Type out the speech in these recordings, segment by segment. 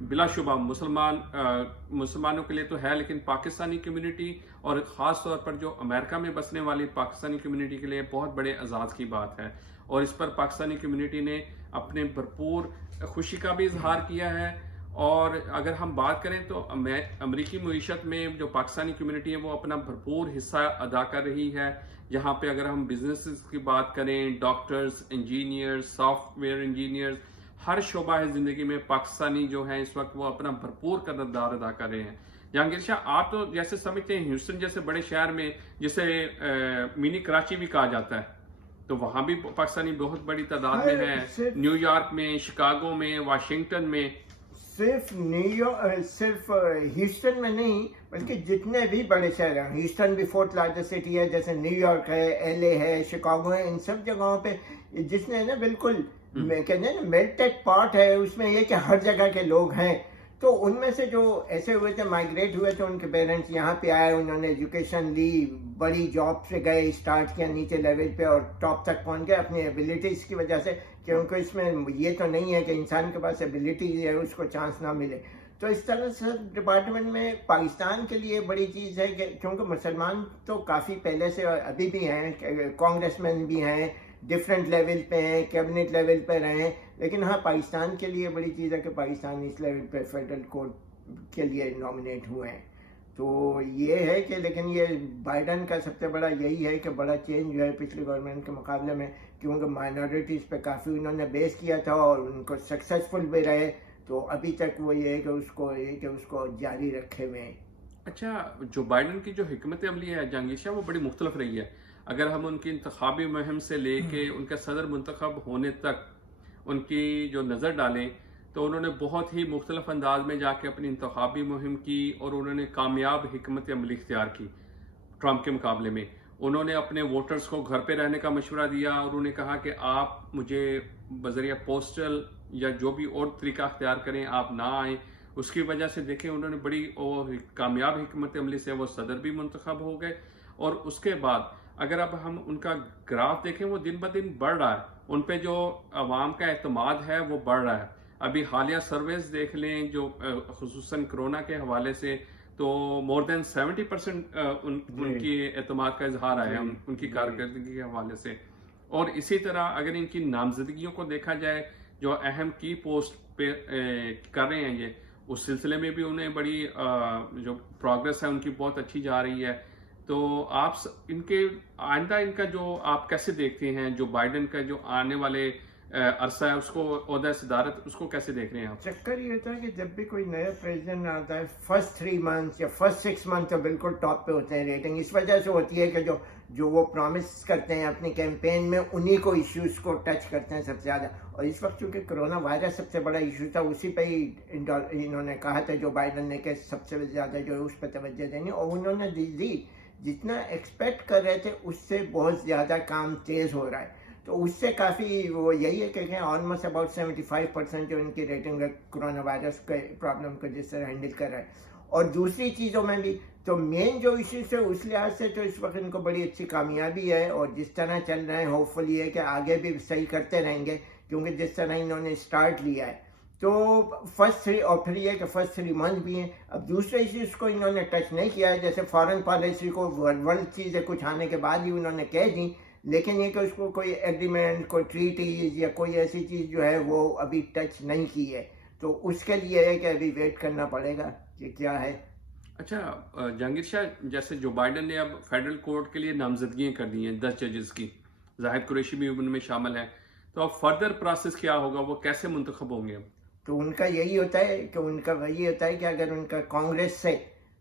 بلا شبہ مسلمانوں کے لیے تو ہے، لیکن پاکستانی کمیونٹی اور خاص طور پر جو امریکہ میں بسنے والی پاکستانی کمیونٹی کے لیے بہت بڑے اعزاز کی بات ہے، اور اس پر پاکستانی کمیونٹی نے اپنے بھرپور خوشی کا بھی اظہار کیا ہے۔ اور اگر ہم بات کریں تو امریکی معیشت میں جو پاکستانی کمیونٹی ہے وہ اپنا بھرپور حصہ ادا کر رہی ہے، جہاں پہ اگر ہم بزنس کی بات کریں، doctors, engineers, software engineers, ہر شعبہ ہے زندگی میں پاکستانی جو ہیں اس وقت وہ اپنا بھرپور کردار ادا کر رہے ہیں۔ جہانگیر شاہ، آپ تو جیسے سمجھتے ہیں ہیوسٹن جیسے بڑے شہر میں، جسے منی کراچی بھی کہا جاتا ہے، تو وہاں بھی پاکستانی بہت بڑی تعداد میں ہیں، صرف نیو یارک میں، شکاگو میں، واشنگٹن میں۔ صرف صرف ہیوسٹن میں نہیں، بلکہ جتنے بھی بڑے شہر ہیں، ہیوسٹن بھی فورتھ لارجسٹ سٹی ہے، جیسے نیو یارک ہے، ایل اے ہے، شکاگو ہے، ان سب جگہوں پہ جس نے نا بالکل کہتے ہیں نا میلٹڈ پاٹ ہے، اس میں یہ کہ ہر جگہ کے لوگ ہیں۔ تو ان میں سے جو ایسے ہوئے تھے، مائگریٹ ہوئے تھے، ان کے پیرنٹس یہاں پہ آئے، انہوں نے ایجوکیشن لی، بڑی جاب سے گئے، اسٹارٹ کیا نیچے لیول پہ اور ٹاپ تک پہنچ گئے اپنی ایبیلٹیز کی وجہ سے، کیونکہ اس میں یہ تو نہیں ہے کہ انسان کے پاس ایبیلٹیز ہے اس کو چانس نہ ملے۔ تو اس طرح سے ڈپارٹمنٹ میں پاکستان کے لیے بڑی چیز ہے کہ کیونکہ مسلمان تو کافی پہلے سے اور ابھی بھی ہیں، کانگریس مین بھی ہیں، ڈفرینٹ لیول پہ ہیں، کیبنٹ لیول پہ رہے ہیں، لیکن ہاں پاکستان کے لیے بڑی چیز ہے کہ پاکستان اس لیول پہ فیڈرل کورٹ کے لیے نامنیٹ ہوئے ہیں۔ تو یہ ہے کہ لیکن یہ بائیڈن کا سب سے بڑا یہی ہے کہ بڑا چینج جو ہے پچھلی گورنمنٹ کے مقابلے میں، کیونکہ مائنورٹیز پہ کافی انہوں نے بیس کیا تھا اور ان کو سکسیسفل بھی رہے، تو ابھی تک وہ یہ ہے کہ اس کو جاری رکھے ہوئے ہیں۔ اچھا، جو بائیڈن کی جو حکمت عملی ہے جہانگیر شاہ، وہ بڑی مختلف رہی ہے۔ اگر ہم ان کی انتخابی مہم سے لے کے ان کا صدر منتخب ہونے تک ان کی جو نظر ڈالیں تو انہوں نے بہت ہی مختلف انداز میں جا کے اپنی انتخابی مہم کی، اور انہوں نے کامیاب حکمت عملی اختیار کی ٹرمپ کے مقابلے میں۔ انہوں نے اپنے ووٹرز کو گھر پہ رہنے کا مشورہ دیا، اور انہوں نے کہا کہ آپ مجھے بذریعہ پوسٹل یا جو بھی اور طریقہ اختیار کریں، آپ نہ آئیں۔ اس کی وجہ سے دیکھیں انہوں نے بڑی کامیاب حکمت عملی سے وہ صدر بھی منتخب ہو گئے۔ اور اس کے بعد اگر اب ہم ان کا گراف دیکھیں، وہ دن بدن بڑھ رہا ہے، ان پہ جو عوام کا اعتماد ہے وہ بڑھ رہا ہے۔ ابھی حالیہ سرویز دیکھ لیں جو خصوصاً کرونا کے حوالے سے، تو مور دین 70% ان کی اعتماد کا اظہار آیا ہے ان کی کارکردگی کے حوالے سے۔ اور اسی طرح اگر ان کی نامزدگیوں کو دیکھا جائے جو اہم کی پوسٹ پہ کر رہے ہیں، یہ اس سلسلے میں بھی انہیں بڑی جو پروگرس ہے ان کی بہت اچھی جا رہی ہے۔ تو آپ ان کے آئندہ ان کا جو آپ کیسے دیکھتے ہیں، جو بائیڈن کا جو آنے والے عرصہ ہے اس کو، عہدہ صدارت، اس کو کیسے دیکھ رہے ہیں آپ؟ چکر یہ ہوتا ہے کہ جب بھی کوئی نیا پریزیڈنٹ آتا ہے، فرسٹ 3 منتھس یا فرسٹ 6 منتھ تو بالکل ٹاپ پہ ہوتے ہیں ریٹنگ، اس وجہ سے ہوتی ہے کہ جو وہ پرومس کرتے ہیں اپنی کیمپین میں، انہی کو ایشوز کو ٹچ کرتے ہیں سب سے زیادہ۔ اور اس وقت چونکہ کرونا وائرس سب سے بڑا ایشو تھا، اسی پہ ہی انہوں نے کہا تھا جو بائیڈن نے کہ سب سے زیادہ جو ہے اس پہ توجہ دینی، اور انہوں نے دی۔ جتنا ایکسپیکٹ کر رہے تھے اس سے بہت زیادہ کام تیز ہو رہا ہے، تو اس سے کافی وہ یہی ہے کہ آلموسٹ اباؤٹ 75% جو ان کی ریٹنگ ہے کرونا وائرس کے پرابلم کو جس طرح ہینڈل کر رہا ہے۔ اور دوسری چیزوں میں بھی تو مین جو ایشوز ہے اس لحاظ سے تو اس وقت ان کو بڑی اچھی کامیابی ہے، اور جس طرح چل رہے ہیں ہوپ فلی ہے کہ آگے بھی صحیح کرتے رہیں گے، کیونکہ جس طرح انہوں نے اسٹارٹ لیا ہے تو فرسٹ 3 اور پھر یہ کہ فرسٹ 3 منتھ بھی ہیں۔ اب دوسرے ایشوز کو انہوں نے ٹچ نہیں کیا ہے، جیسے فارن پالیسی کو ورلڈ چیزیں کچھ آنے کے بعد ہی انہوں نے کہہ دی، لیکن یہ کہ اس کو کوئی ایگریمنٹ، کوئی ٹریٹیز یا کوئی ایسی چیز جو ہے وہ ابھی ٹچ نہیں کی ہے، تو اس کے لیے ہے کہ ابھی ویٹ کرنا پڑے گا کہ کیا ہے۔ اچھا جہانگیر شاہ، جیسے جو بائیڈن نے اب فیڈرل کورٹ کے لیے نامزدگیاں کر دی ہیں 10 ججز کی، زاہد قریشی بھی ان میں شامل ہیں، تو اب فردر پروسیس کیا ہوگا، وہ کیسے منتخب ہوں گے؟ تو ان کا یہی ہوتا ہے کہ ان کا وہی ہوتا ہے کہ اگر ان کا کانگریس سے،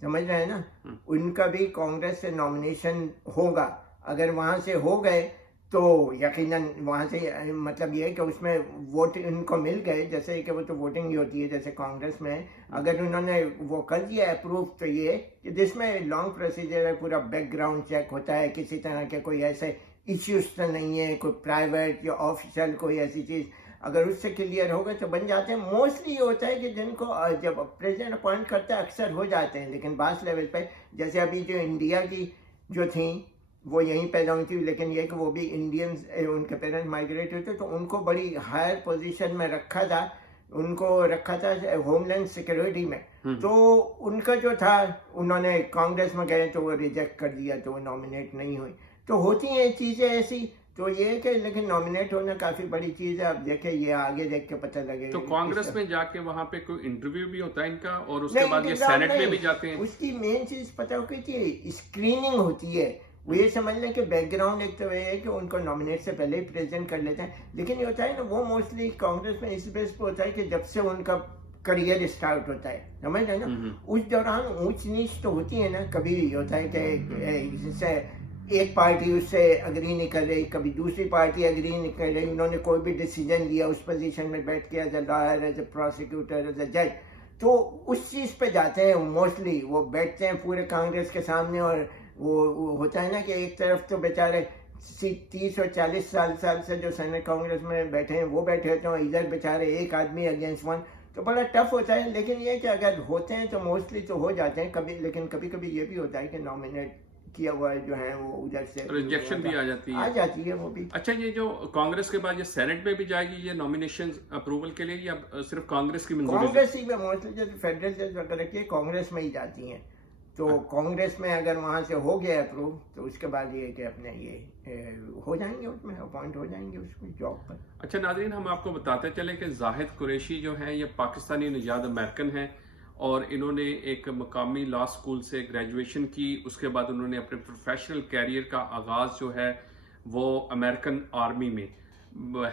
سمجھ رہے ہیں نا، ان کا بھی کانگریس سے نامنیشن ہوگا، اگر وہاں سے ہو گئے تو یقیناً وہاں سے مطلب یہ ہے کہ اس میں ووٹ ان کو مل گئے، جیسے کہ وہ تو ووٹنگ ہی ہوتی ہے جیسے کانگریس میں، اگر انہوں نے وہ کر دیا اپروو، تو یہ کہ جس میں لانگ پروسیجر ہے، پورا بیک گراؤنڈ چیک ہوتا ہے، کسی طرح کے کوئی ایسے ایشوز تو نہیں ہے، کوئی پرائیویٹ یا آفیشیل کوئی ایسی چیز، اگر اس سے کلیئر ہوگا تو بن جاتے ہیں۔ موسٹلی یہ ہوتا ہے کہ جن کو جب پریزیڈنٹ اپوائنٹ کرتا ہے اکثر ہو جاتے ہیں، لیکن بعض لیول پہ جیسے ابھی جو انڈیا کی جو تھیں وہ یہیں پیدا ہوئی تھی، لیکن یہ کہ وہ بھی انڈینز، ان کے پیرنٹ مائگریٹ ہوئے تھے تو ان کو بڑی ہائر پوزیشن میں رکھا تھا، ان کو رکھا تھا ہوم لینڈ سیکورٹی میں، تو ان کا جو تھا انہوں نے کانگریس میں گئے تو وہ ریجیکٹ کر دیا، تو وہ نامینیٹ نہیں ہوئی. تو ہوتی ہیں چیزیں ایسی. تو یہ ہے کہ لیکن نامینیٹ ہونا کافی بڑی چیز ہے. اب دیکھیں یہ آگے دیکھ کے پتہ لگے گا. تو کانگریس میں جا کے وہاں پہ کوئی انٹرویو بھی ہوتا ہے ان کا، اور اس کے بعد یہ سینٹ میں بھی جاتے ہیں؟ اس کی مین چیز پتہ ہو کہ اسکریننگ ہوتی ہے. وہ یہ سمجھ لیں کہ بیک گراؤنڈ ایک تو یہ ہے کہ ان کو نامینیٹ سے پہلے ہی پریزنٹ کر لیتے ہیں. لیکن یہ ہوتا ہے نا، وہ موسٹلی کانگریس میں اس بیس پہ ہوتا ہے کہ جب سے ان کا کریئر اسٹارٹ ہوتا ہے، سمجھ رہے نا، اس دوران اونچ نیچ تو ہوتی ہے نا. کبھی ہوتا ہے کہ جیسے ایک پارٹی اس سے اگری نہیں کر رہی، کبھی دوسری پارٹی اگری نہیں کر رہی. انہوں نے کوئی بھی ڈیسیجن لیا اس پوزیشن میں بیٹھ کے as a lawyer, as a prosecutor, as a جج، تو اس چیز پہ جاتے ہیں. موسٹلی وہ بیٹھتے ہیں پورے کانگریس کے سامنے، اور وہ ہوتا ہے نا کہ ایک طرف تو بیچارے 30 اور 40 سال سے جو سینٹ کانگریس میں بیٹھے ہیں وہ بیٹھے ہوتے ہیں، ادھر بیچارے ایک آدمی اگینسٹ ون، تو بڑا ٹف ہوتا ہے. لیکن یہ کہ اگر ہوتے ہیں تو موسٹلی تو ہو جاتے ہیں. کبھی لیکن کبھی یہ بھی ہوتا ہے کہ نامینیٹ کیا ہوا جو ہے وہ ادھر سے ریجیکشن بھی آ جاتی ہے وہ بھی. اچھا، یہ جو کانگریس کے بعد یہ سینٹ میں بھی جائے گی یہ نامینیشن اپروول کے لیے، یا صرف کانگریس کی منظوری؟ کانگریس ہی میں موسٹلی جیسے فیڈرل جج وغیرہ کی کانگریس میں ہی جاتی ہیں. تو کانگریس میں اگر وہاں سے ہو گیا اپروو تو اس کے بعد یہ کہ اپنے یہ ہو جائیں گے، اس میں اپوائنٹ ہو جائیں گے اس کو جاب پر. اچھا ناظرین، ہم آپ کو بتاتے چلے کہ زاہد قریشی جو ہیں یہ پاکستانی نژاد امریکن ہیں، اور انہوں نے ایک مقامی لا اسکول سے گریجویشن کی. اس کے بعد انہوں نے اپنے پروفیشنل کیریئر کا آغاز جو ہے وہ امریکن آرمی میں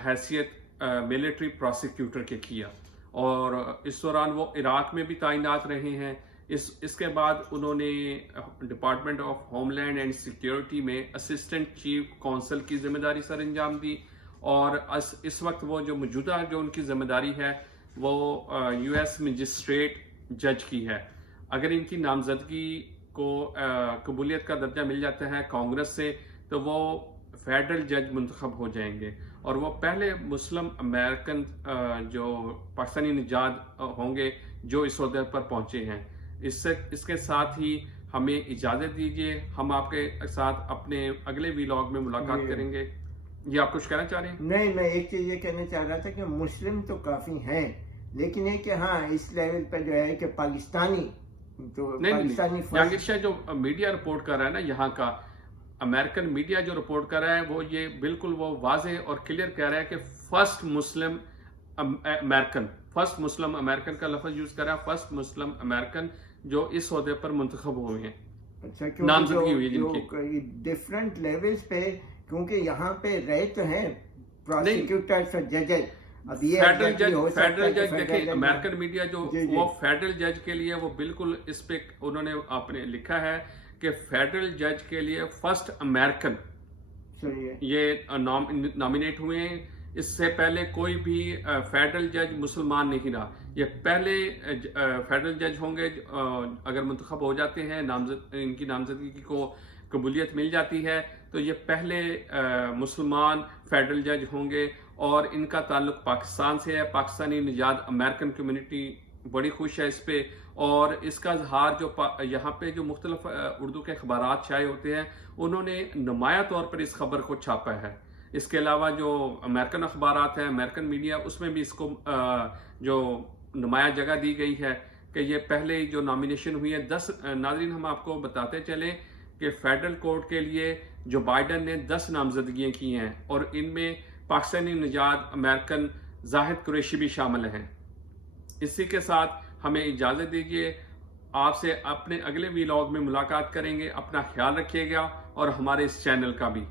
حیثیت ملٹری پروسیکیوٹر کے کیا، اور اس دوران وہ عراق میں بھی تعینات رہے ہیں. اس کے بعد انہوں نے department of homeland and security میں اسسٹنٹ چیف کونسل کی ذمہ داری سر انجام دی، اور اس وقت وہ جو موجودہ جو ان کی ذمہ داری ہے وہ یو ایس مجسٹریٹ جج کی ہے. اگر ان کی نامزدگی کو قبولیت کا درجہ مل جاتا ہے کانگریس سے تو وہ فیڈرل جج منتخب ہو جائیں گے، اور وہ پہلے مسلم امریکن جو پاکستانی نژاد ہوں گے جو اس عہدے پر پہنچے ہیں. اس کے ساتھ ہی ہمیں اجازت دیجیے، ہم آپ کے ساتھ اپنے اگلے ویلاگ میں ملاقات کریں گے. یہ آپ کچھ کہنا چاہ رہے ہیں؟ نہیں، میں ایک چیز یہ کہنا چاہ رہا تھا کہ مسلم تو کافی ہیں، لیکن یہ کہ ہاں اس لیول پہ جو ہے کہ پاکستانی جہانگیر شاہ جو میڈیا رپورٹ کر رہا ہے نا، یہاں کا امریکن میڈیا جو رپورٹ کر رہا ہے وہ یہ بالکل وہ واضح اور کلیئر کہہ رہا ہے کہ فرسٹ مسلم امریکن کا لفظ یوز کر رہا ہے، فرسٹ مسلم امریکن جو اس عہدے پر منتخب ہوئے ہیں. اچھا، نامزدگی ہوئی جن کی ڈفرنٹ لیولز پہ، کیونکہ یہاں پہ رہے تو ہیں پروسیکیوٹرز اور ججز. فیڈرل جج دیکھیں، امریکن میڈیا جو وہ فیڈرل جج کے لیے وہ بالکل اس پہ انہوں نے اپنے لکھا ہے کہ فیڈرل جج کے لیے فرسٹ امریکن یہ نامینیٹ ہوئے ہیں. اس سے پہلے کوئی بھی فیڈرل جج مسلمان نہیں رہا. یہ پہلے فیڈرل جج ہوں گے اگر منتخب ہو جاتے ہیں، ان کی نامزدگی کو قبولیت مل جاتی ہے تو یہ پہلے مسلمان فیڈرل جج ہوں گے، اور ان کا تعلق پاکستان سے ہے. پاکستانی نژاد امریکن کمیونٹی بڑی خوش ہے اس پہ، اور اس کا اظہار جو یہاں پہ جو مختلف اردو کے اخبارات شائع ہوتے ہیں انہوں نے نمایاں طور پر اس خبر کو چھاپا ہے. اس کے علاوہ جو امریکن اخبارات ہیں، امریکن میڈیا، اس میں بھی اس کو جو نمایاں جگہ دی گئی ہے کہ یہ پہلے جو نامینیشن ہوئی ہے 10. ناظرین، ہم آپ کو بتاتے چلیں کہ فیڈرل کورٹ کے لیے جو بائیڈن نے 10 نامزدگیاں کی ہیں، اور ان میں پاکستانی نژاد امریکن زاہد قریشی بھی شامل ہیں. اسی کے ساتھ ہمیں اجازت دیجیے، آپ سے اپنے اگلے ویلاگ میں ملاقات کریں گے. اپنا خیال رکھیے گا اور ہمارے اس چینل کا بھی.